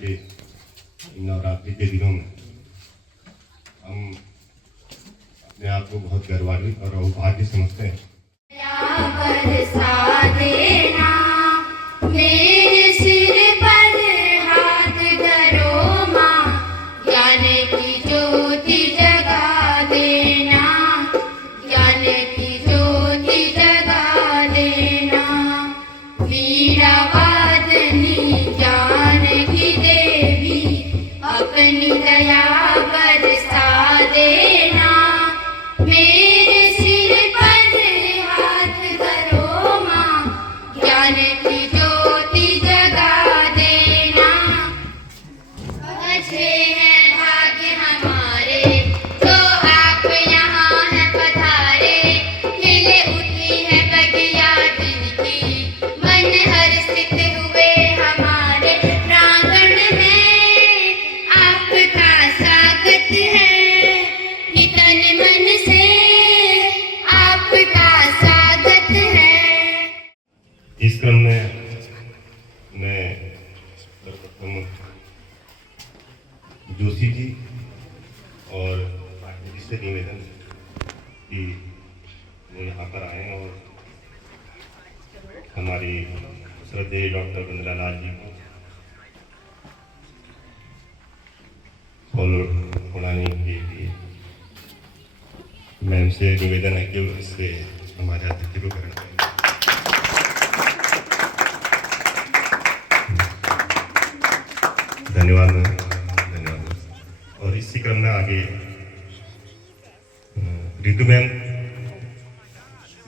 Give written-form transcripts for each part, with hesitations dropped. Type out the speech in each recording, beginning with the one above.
के नवरात्रि के दिनों में हम अपने आप को बहुत गर्वान्वित और सौभाग्य समझते हैं। मेरे सिर पर हाथ धरो माँ, ज्ञान की ज्योति जगा देना, ज्ञान की ज्योति जगा देना। वीणा वादनी ज्ञान की देवी, अपनी दया बरसा देना। मेरे सिर पर हाथ धरो माँ, ज्ञान की ज्योति जगा देना। अच्छे हैं भाग्य हमारे जो आप यहाँ हैं पधारे, खिले उठी है बगिया जिनकी, मन हर्षित हुए हमारे प्रांगण में। आपका स्वागत है तन मन से, आपका स्वागत है। इस क्रम में मैं सर्वप्रथम जोशी जी और जी से निवेदन कि वो यहाँ पर आए और हमारी श्रद्धेय डॉक्टर वंदना लाल जी को फॉलो उड़ाने के लिए मैम से निवेदन है कि उससे हमारे अतिथि को करें। धन्यवाद धन्यवाद। और इसी क्रम में आगे रितु मैम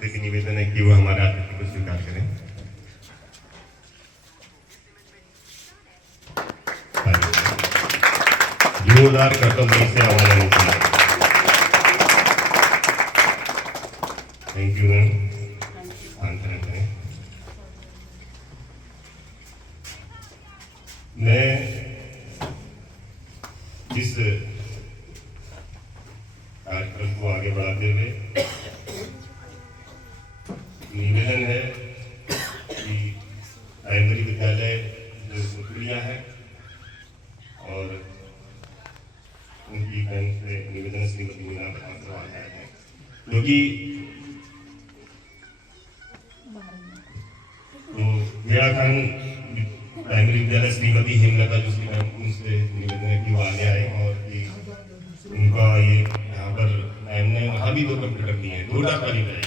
से निवेदन है कि वो हमारे अतिथि को स्वीकार करें। जोरदार कर्तव्य से आवाज उठाएं। Thank you ma'am. मैं इस कार्यक्रम को आगे बढ़ाते हुए निवेदन है कि प्राइमरी विद्यालय जो सुखड़िया है और उनकी बहन से निवेदन श्रीमती मीना करवाया है, क्योंकि भेड़ाखंड प्राइमरी विद्यालय श्रीमती हेमलता जोशी मैम, उनसे निवेदन है कि वो आगे आए और कि उनका ये यहाँ पर मैम ने वहाँ भी 2 कंप्यूटर दिए हैं। 2 तारीख है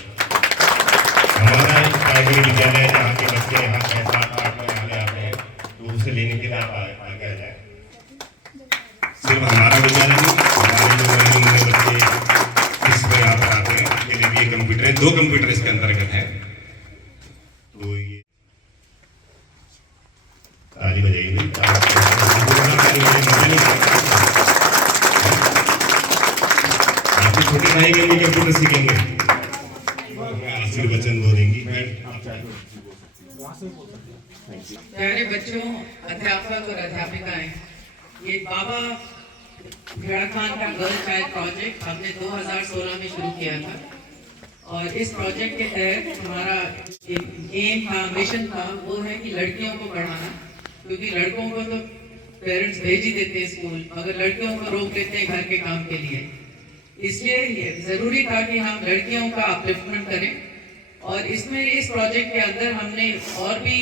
हमारा एक प्राइमरी विद्यालय है जहाँ के बच्चे यहाँ 6-7-8 में आगे आते हैं, तो उसे लेने के लिए आप आगे आ जाए। सिर्फ हमारा विद्यालय नहीं, हमारे जो बच्चे इसमें यहाँ पर आते हैं उनके लिए भी ये कंप्यूटर है। 2 कंप्यूटर इसके अंतर्गत है। तो ये ताली बजाइए। आपके छोटे भाई के लिए कंप्यूटर सीखेंगे, आशीर्वचन बोलेंगी। प्यारे बच्चों, अध्यापक और अध्यापिकाएं, ये बाबा भेड़ाखान का गर्ल चाइल्ड प्रोजेक्ट हमने 2016 में शुरू किया था और इस प्रोजेक्ट के तहत हमारा एम था, मिशन था, वो है कि लड़कियों को पढ़ाना, क्योंकि लड़कों को तो पेरेंट्स भेज ही देते हैं स्कूल, मगर लड़कियों को रोक देते हैं घर के काम के लिए। इसलिए जरूरी था कि हम लड़कियों का अपलिफ्टमेंट करें और इसमें इस प्रोजेक्ट के अंदर हमने और भी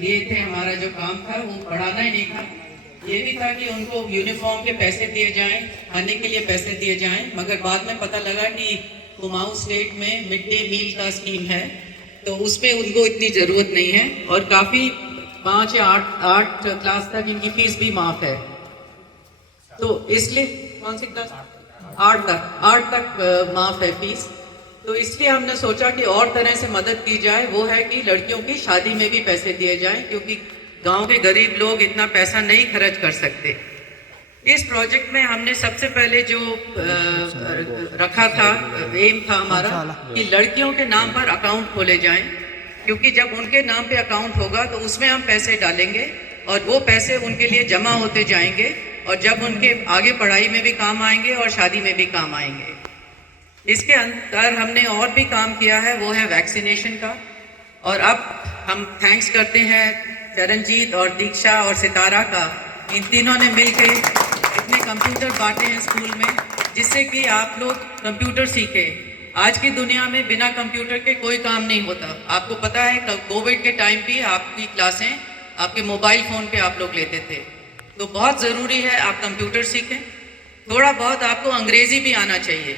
लिए थे। हमारा जो काम था वो पढ़ाना ही नहीं था, ये भी था कि उनको यूनिफॉर्म के पैसे दिए जाएं, खाने के लिए पैसे दिए जाएं। मगर बाद में पता लगा कि कुमाऊं स्टेट में मिड डे मील का स्कीम है, तो उसमें उनको इतनी ज़रूरत नहीं है और काफ़ी 5 या 8 क्लास तक इनकी फीस भी माफ है। तो इसलिए कौन सी क्लास 8 तक माफ है फीस। तो इसलिए हमने सोचा कि और तरह से मदद की जाए, वो है कि लड़कियों की शादी में भी पैसे दिए जाएं, क्योंकि गांव के गरीब लोग इतना पैसा नहीं खर्च कर सकते। इस प्रोजेक्ट में हमने सबसे पहले जो रखा था, एम था हमारा कि लड़कियों के नाम पर अकाउंट खोले जाएं, क्योंकि जब उनके नाम पे अकाउंट होगा तो उसमें हम पैसे डालेंगे और वो पैसे उनके लिए जमा होते जाएंगे और जब उनके आगे पढ़ाई में भी काम आएंगे और शादी में भी काम आएंगे। इसके अंदर हमने और भी काम किया है, वो है वैक्सीनेशन का। और अब हम थैंक्स करते हैं चरणजीत और दीक्षा और सितारा का, इन तीनों ने मिलके इतने कंप्यूटर बांटे हैं स्कूल में, जिससे कि आप लोग कंप्यूटर सीखे। आज की दुनिया में बिना कंप्यूटर के कोई काम नहीं होता। आपको पता है कोविड के टाइम भी आपकी क्लासें आपके मोबाइल फ़ोन पे आप लोग लेते थे, तो बहुत ज़रूरी है आप कंप्यूटर सीखें। थोड़ा बहुत आपको अंग्रेज़ी भी आना चाहिए।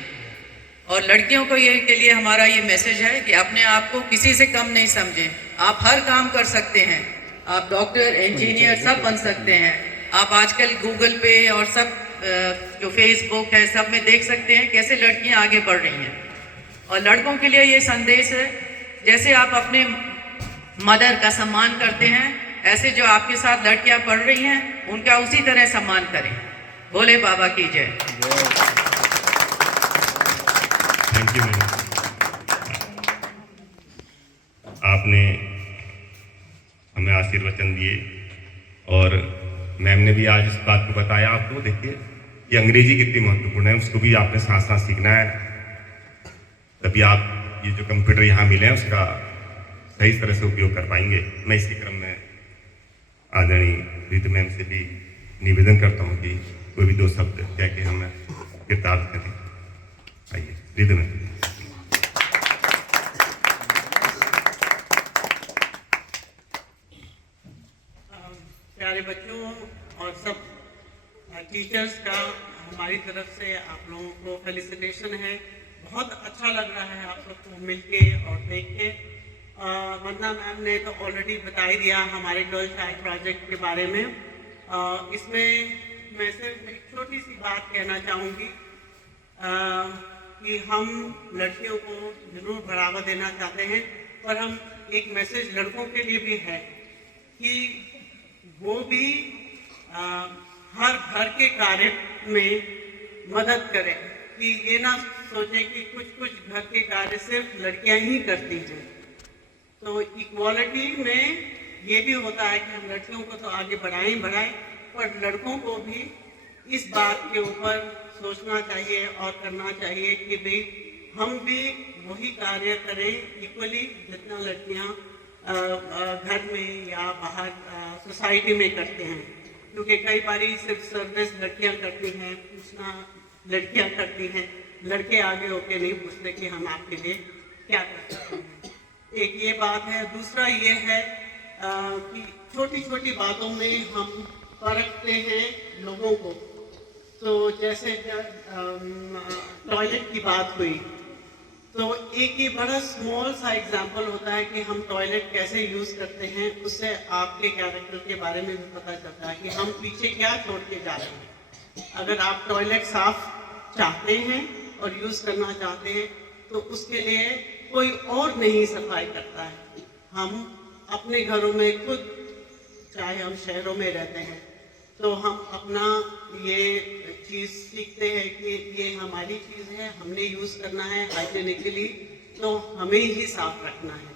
और लड़कियों को ये के लिए हमारा ये मैसेज है कि अपने आप को किसी से कम नहीं समझें। आप हर काम कर सकते हैं, आप डॉक्टर, इंजीनियर सब बन सकते हैं। आप आजकल गूगल पे और सब जो फेसबुक है सब में देख सकते हैं कैसे लड़कियां आगे बढ़ रही हैं। और लड़कों के लिए ये संदेश है, जैसे आप अपने मदर का सम्मान करते हैं, ऐसे जो आपके साथ लड़कियां पढ़ रही हैं उनका उसी तरह सम्मान करें। भोले बाबा की जय। Thank you ma'am. आपने हमें आशीर्वचन दिए और मैम ने भी आज इस बात को बताया आपको। देखिए कि अंग्रेजी कितनी महत्वपूर्ण है, उसको भी आपने साथ साथ सीखना है, तभी आप ये जो कंप्यूटर यहाँ मिले हैं उसका सही तरह से उपयोग कर पाएंगे। मैं इसी क्रम में आदरणीय रितु मैम से भी निवेदन करता हूँ कि कोई भी दो शब्द कह के हमें किताब करें। आइए रितु मैम। प्यारे बच्चों और सब टीचर्स का हमारी तरफ से आप लोगों को फेलिसिटेशन है। बहुत अच्छा लग रहा है आप सबको मिलके और देख के। वंदना मैम ने तो ऑलरेडी बता ही दिया हमारे गर्ल चाइल्ड प्रोजेक्ट के बारे में। इसमें मैं सिर्फ एक छोटी सी बात कहना चाहूँगी कि हम लड़कियों को ज़रूर बढ़ावा देना चाहते हैं, पर हम एक मैसेज लड़कों के लिए भी है कि वो भी हर घर के कार्य में मदद करें, कि ये ना सोचे कि कुछ घर के कार्य सिर्फ लड़कियां ही करती हैं। तो इक्वालिटी में ये भी होता है कि हम लड़कियों को तो आगे बढ़ाएं, पर लड़कों को भी इस बात के ऊपर सोचना चाहिए और करना चाहिए कि भाई हम भी वही कार्य करें इक्वली जितना लड़कियां घर में या बाहर सोसाइटी में करते हैं। क्योंकि कई बारी सिर्फ सर्विस लड़कियां करती हैं, पूछना लड़कियां करती हैं, लड़के आगे होके नहीं पूछते कि हम आपके लिए क्या कर सकते हैं। एक ये बात है। दूसरा ये है कि छोटी छोटी बातों में हम परखते हैं लोगों को। तो जैसे टॉयलेट की बात हुई, तो एक ये बड़ा स्मॉल सा एग्जाम्पल होता है कि हम टॉयलेट कैसे यूज़ करते हैं, उससे आपके कैरेक्टर के बारे में भी पता चलता है कि हम पीछे क्या छोड़ के जा रहे हैं। अगर आप टॉयलेट साफ चाहते हैं और यूज़ करना चाहते हैं तो उसके लिए कोई और नहीं सफाई करता है। हम अपने घरों में खुद, चाहे हम शहरों में रहते हैं, तो हम अपना ये चीज़ सीखते हैं कि ये हमारी चीज़ है, हमने यूज़ करना है हाइजीनिकली, तो हमें ही साफ रखना है,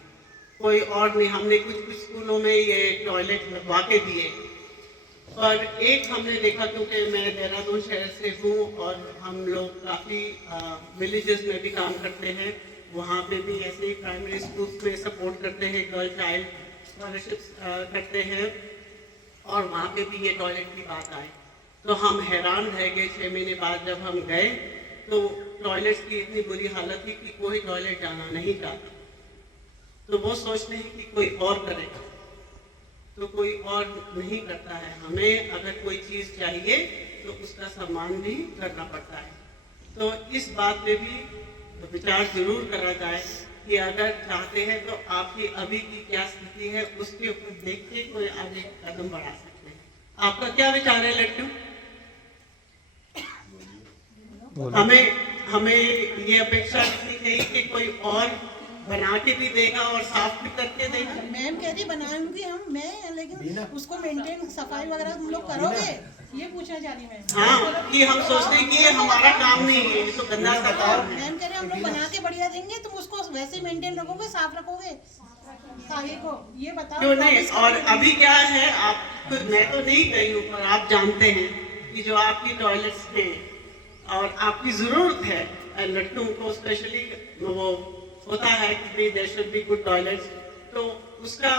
कोई और नहीं। हमने कुछ स्कूलों में ये टॉयलेट लगवा के दिए, पर एक हमने देखा, क्योंकि मैं देहरादून शहर से हूँ और हम लोग काफ़ी विलेजेस में भी काम करते हैं, वहाँ पे भी ऐसे ही प्राइमरी स्कूल्स में सपोर्ट करते हैं, गर्ल चाइल्ड स्कॉलरशिप्स करते हैं, और वहाँ पे भी ये टॉयलेट की बात आई तो हम हैरान रह गए। 6 महीने बाद जब हम गए तो टॉयलेट्स की इतनी बुरी हालत थी कि कोई टॉयलेट जाना नहीं चाहता। तो वो सोचते हैं कि कोई और करेगा, तो कोई और नहीं करता है। हमें अगर कोई चीज़ चाहिए तो उसका सम्मान भी करना पड़ता है। तो इस बात पे भी विचार जरूर करा जाए कि अगर चाहते हैं तो आपकी अभी की क्या स्थिति है उसके ऊपर देख के कोई आगे कदम बढ़ा सकते हैं। आपका क्या विचार है लड्डू? हमें ये अपेक्षा रखनी चाहिए कि कोई और बना के भी देगा और साफ भी करके देगा। मैम कह रही बनाऊंगी मैं, लेकिन उसको मेंटेन सफाई वगैरह तुम लोग करोगे, ये पूछना चाह रही मैं। हाँ, कि हम सोचते हैं कि ये हमारा काम नहीं है, ये तो गंदा सा काम है। मैम कह रहे हम लोग बना के बढ़िया देंगे, तुम उसको वैसे मेंटेन रखोगे, साफ रखोगे आगे को, ये बताओ। क्यों नहीं? और अभी क्या है, आप मैं तो नहीं गई हूँ, पर आप जानते हैं कि जो आपकी टॉयलेट्स हैं और आपकी जरूरत है लड़कों को स्पेशली, वो होता है कि there should be good toilets, तो उसका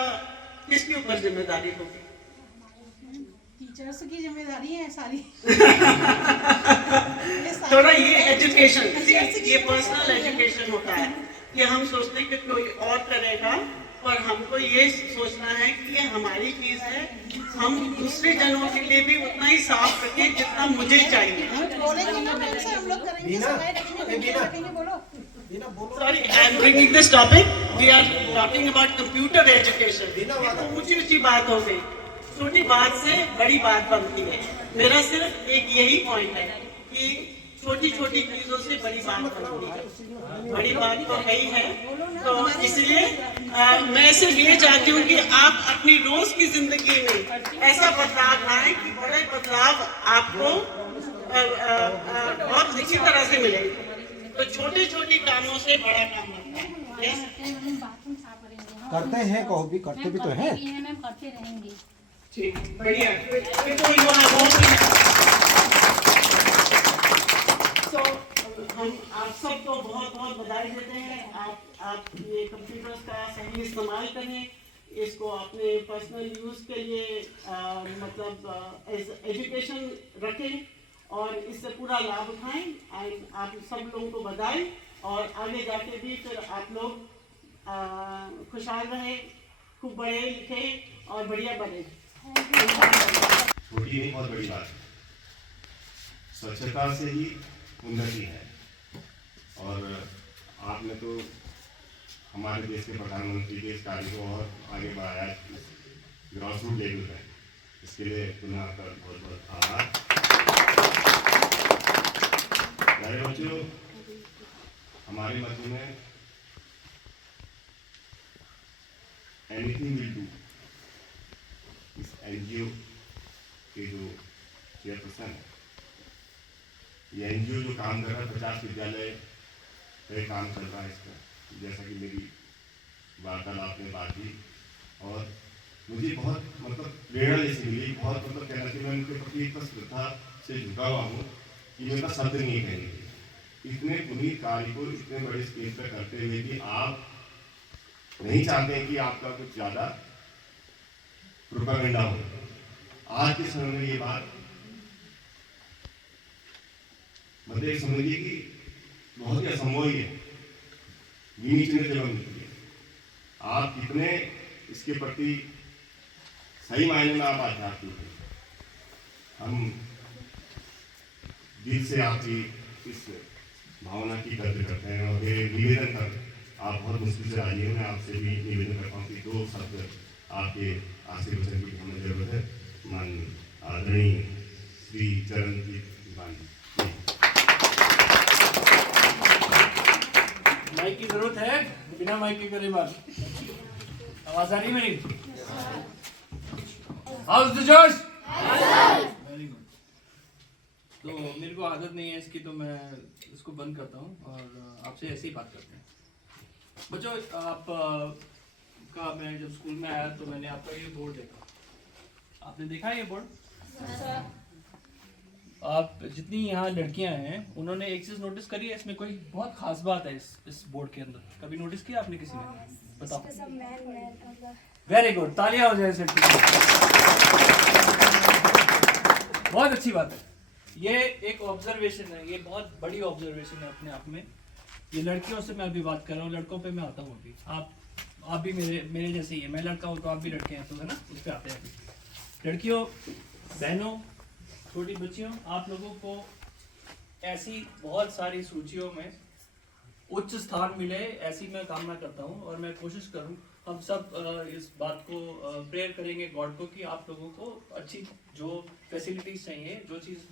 किसके ऊपर जिम्मेदारी होगी? टीचर्स की जिम्मेदारी है सारी। थोड़ा ये एजुकेशन, ये पर्सनल एजुकेशन होता है कि हम सोचते हैं कि कोई और करेगा, और हमको ये सोचना है कि ये हमारी चीज है, हम दूसरे जनों के लिए भी उतना ही साफ रखें जितना मुझे चाहिए। बोलेंगे ना मैम से, हम लोग करेंगे, सफाई रखेंगे, बोलो। Sorry, I am bringing this topic. We are talking about computer education. ऊंची बात हो गई, छोटी बात से बड़ी बात बनती है। मेरा सिर्फ एक यही पॉइंट है कि छोटी छोटी चीजों से बड़ी बात बनती है। बड़ी बात तो है ही है, तो इसलिए मैं सिर्फ ये चाहती हूँ कि आप अपनी रोज की जिंदगी में ऐसा बदलाव लाएं कि बड़े बदलाव आपको बहुत अच्छी तरह से मिलेंगे। तो छोटी छोटी कामों से बड़ा काम बनता है। करते हैं, कहो भी करते भी तो हैं। मैम करते रहेंगे। ठीक, बढ़िया। तो हम आप सबको बहुत बहुत बधाई देते हैं। आप ये कंप्यूटर्स का सही इस्तेमाल करें, इसको अपने पर्सनल यूज़ के लिए मतलब एजुकेशन रखें और इससे पूरा लाभ उठाएं। आप सब लोगों को बधाई, और आगे जाके भी फिर आप लोग खुशहाल रहें, खूब पढ़े लिखे और बढ़िया बने। छोटी नहीं, बहुत बड़ी बात है। स्वच्छता से ही उन्नति है, और आपने तो हमारे देश के प्रधानमंत्री के इस कार्य को और आगे बढ़ाया ग्रास रूट लेवल पे। इसके लिए पुनः आपका बहुत बहुत आभार। प्यारे बच्चों, हमारे मध्य में एनीथिंग विल डू इस एनजीओ के जो चेयरपर्सन है, ये एनजीओ जो काम कर रहा है 50 विद्यालय पे काम चल रहा है इसका, जैसा कि मेरी वार्तालाप में बात हुई, और मुझे बहुत मतलब प्रेरणा जैसी मिली, बहुत मतलब कहना चाहिए मैं उनके प्रति इतना श्रद्धा से झुका हुआ हूँ कि मेरे पास शब्द नहीं कहेंगे। इतने पुनीत कार्य को इतने बड़े स्केल पर करते हुए कि आप नहीं चाहते हैं कि आपका कुछ ज़्यादा प्रोपेगेंडा हो। आज के समय में ये बात मतलब समझिए कि बहुत ही असंभव ही है, नीचे जगह मिलती है। आप कितने इसके प्रति सही मायने में आप आध्यात्मिक हैं। हम दिल से आपकी इस भावना की कद्र करते हैं, और मेरे निवेदन पर आप बहुत मुश्किल से राजी हैं। मैं आपसे भी निवेदन करता हूँ कि 2 शब्द आपके आशीर्वचन की हमें जरूरत है। मान आदरणीय श्री चरणजीत गांधी, माइक की जरूरत है, बिना माइक के करे बात। आवाज आ रही मेरी? हाउस द जोश? Very good. तो मेरे को आदत नहीं है इसकी, तो मैं इसको बंद करता हूँ और आपसे ऐसे ही बात करते हैं। बच्चों, आप का मैं जब स्कूल में आया तो मैंने आपका ये बोर्ड देखा। आपने देखा है ये बोर्ड? आप जितनी यहाँ लड़कियां हैं उन्होंने एक चीज नोटिस करी है, इसमें कोई बहुत खास बात है इस बोर्ड के अंदर। कभी नोटिस किया आपने किसी ने? बताओ। वेरी गुड, तालियां हो जाए सर। बहुत अच्छी बात है। ये एक ऑब्जर्वेशन है, ये बहुत बड़ी ऑब्जर्वेशन है अपने आप में। ये लड़कियों से मैं अभी बात कर रहा हूँ, लड़कों पे मैं आता हूँ अभी। आप भी मेरे जैसे ही है। मैं लड़का हूँ तो आप भी लड़के हैं, तो है ना, उस पर आते हैं अभी। लड़कियों, बहनों, छोटी बच्चियों, आप लोगों को ऐसी बहुत सारी सूचियों में उच्च स्थान मिले, ऐसी मैं कामना करता हूँ। और मैं कोशिश करूँ, हम सब इस बात को प्रेयर करेंगे गॉड को कि आप लोगों को अच्छी जो फैसिलिटीज चाहिए, जो चीज़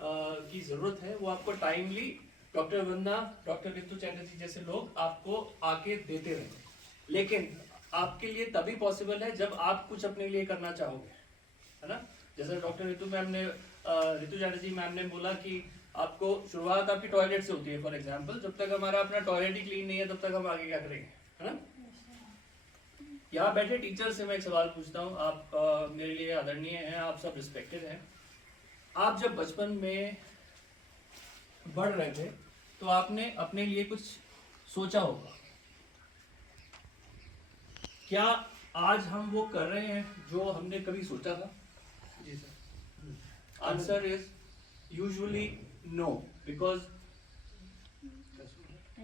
की ज़रूरत है, वो आपको टाइमली डॉक्टर वंदना, डॉक्टर रितु चैटर्जी जैसे लोग आपको आके देते रहें। लेकिन आपके लिए तभी पॉसिबल है जब आप कुछ अपने लिए करना चाहोगे, है ना। जैसे डॉक्टर रितु चैटर्जी मैम ने बोला कि आपको शुरुआत आपकी टॉयलेट से होती है। फॉर एग्जांपल, जब तक हमारा अपना टॉयलेट ही क्लीन नहीं है तब तक हम आगे क्या करेंगे, है ना। यहाँ बैठे टीचर से मैं एक सवाल पूछता हूँ। आप मेरे लिए आदरणीय हैं, आप सब रिस्पेक्टेड हैं। आप जब बचपन में बढ़ रहे थे तो आपने अपने लिए कुछ सोचा होगा। क्या आज हम वो कर रहे हैं जो हमने कभी सोचा था? जी sir. Answer is usually no, because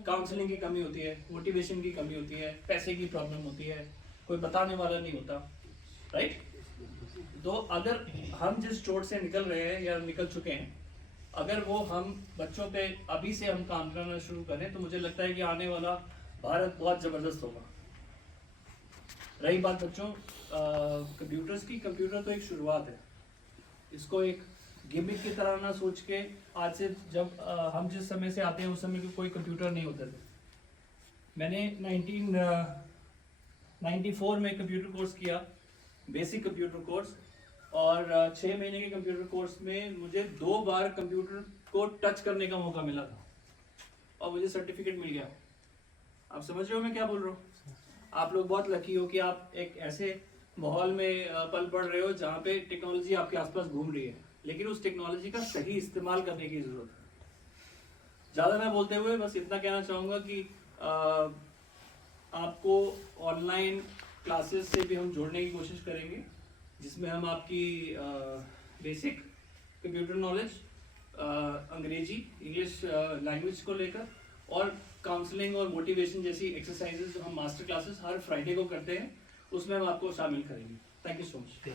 counselling की कमी होती है, मोटिवेशन की कमी होती है, पैसे की प्रॉब्लम होती है, कोई बताने वाला नहीं होता, राइट? तो अगर हम जिस चोट से निकल रहे हैं या निकल चुके हैं, अगर वो हम बच्चों पे अभी से हम काम करना शुरू करें तो मुझे लगता है कि आने वाला भारत बहुत ज़बरदस्त होगा। रही बात बच्चों कंप्यूटर्स की, कंप्यूटर तो एक शुरुआत है, इसको एक गिमिक की तरह ना सोच के, आज से जब हम जिस समय से आते हैं उस समय कोई कंप्यूटर नहीं होते थे। मैंने 1994 में कंप्यूटर कोर्स किया, बेसिक कंप्यूटर कोर्स, और 6 महीने के कंप्यूटर कोर्स में मुझे 2 बार कंप्यूटर को टच करने का मौका मिला था और मुझे सर्टिफिकेट मिल गया। आप समझ रहे हो मैं क्या बोल रहा हूँ? आप लोग बहुत लकी हो कि आप एक ऐसे माहौल में पल पढ़ रहे हो जहाँ पे टेक्नोलॉजी आपके आसपास घूम रही है, लेकिन उस टेक्नोलॉजी का सही इस्तेमाल करने की ज़रूरत है। ज़्यादा ना बोलते हुए बस इतना कहना चाहूँगा कि आपको ऑनलाइन क्लासेस से भी हम जोड़ने की कोशिश करेंगे, जिसमें हम आपकी बेसिक कंप्यूटर नॉलेज, अंग्रेजी, इंग्लिश लैंग्वेज को लेकर, और काउंसलिंग और मोटिवेशन जैसी एक्सरसाइजेज जो हम मास्टर क्लासेस हर फ्राइडे को करते हैं, उसमें हम आपको शामिल करेंगे। Thank you so much.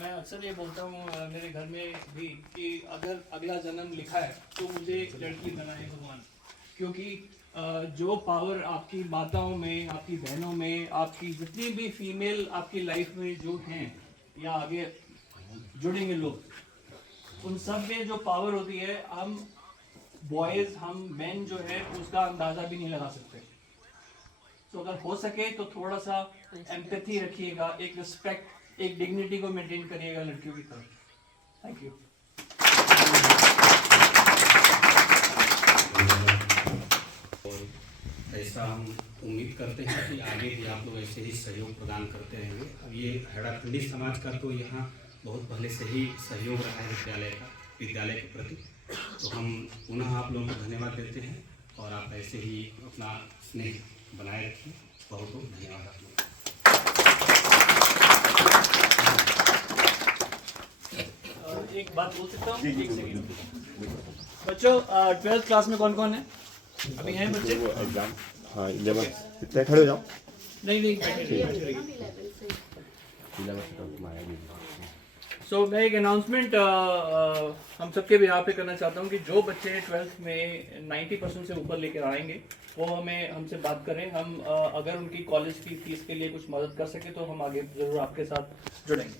मैं अक्सर ये बोलता हूँ मेरे घर में भी कि अगर अगला जन्म लिखा है तो मुझे लड़की बनाए भगवान, क्योंकि जो पावर आपकी माताओं में, आपकी बहनों में, आपकी जितनी भी फीमेल आपकी लाइफ में जो हैं या आगे जुड़ेंगे लोग, उन सब में जो पावर होती है, हम बॉयज़, हम मेन जो है उसका अंदाज़ा भी नहीं लगा सकते। तो अगर हो सके तो थोड़ा सा एम्पैथी रखिएगा, एक रिस्पेक्ट, एक डिग्निटी को मेंटेन करिएगा लड़कियों की तरफ। Thank you. और ऐसा हम उम्मीद करते हैं कि आगे भी आप लोग ऐसे ही सहयोग प्रदान करते रहेंगे। अब ये हैराखंडी समाज का तो यहाँ बहुत पहले से ही सहयोग रहा है विद्यालय के प्रति, तो हम पुनः आप लोगों को धन्यवाद देते हैं और आप ऐसे ही अपना स्नेह बनाए रखें। बहुत बहुत धन्यवाद आप लोग। एक बात बोल सकता हूँ? एक सेकंड बच्चों, 12th क्लास में कौन कौन है? अभी हैं बच्चे? एग्जाम, हाँ 11 इतने खड़े हो जाओ। नहीं बैठे। सो मैं एक अनाउंसमेंट हम सबके भी यहाँ पे करना चाहता हूँ कि जो बच्चे 12th में 90% से ऊपर लेकर आएंगे वो हमसे बात करें। हम अगर उनकी कॉलेज की फीस के लिए कुछ मदद कर सके तो हम आगे ज़रूर आपके साथ जुड़ेंगे।